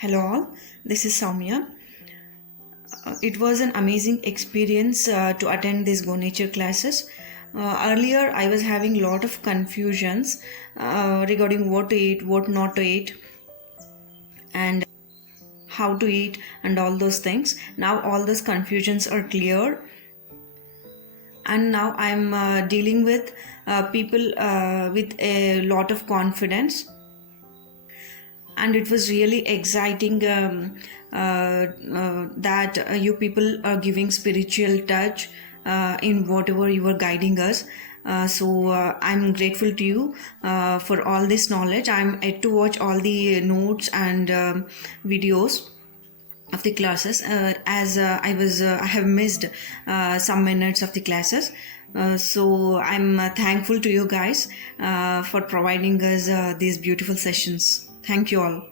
Hello all, this is Somya. It was an amazing experience to attend these Go Nature classes. Earlier, I was having a lot of confusions regarding what to eat, what not to eat, and how to eat, and all those things. Now, all those confusions are clear, and now I'm dealing with people with a lot of confidence, and it was really exciting that you people are giving spiritual touch in whatever you are guiding us. So I'm grateful to you for all this knowledge. I'm yet to watch all the notes and videos of the classes as I have missed some minutes of the classes. So I'm thankful to you guys for providing us these beautiful sessions. Thank you all.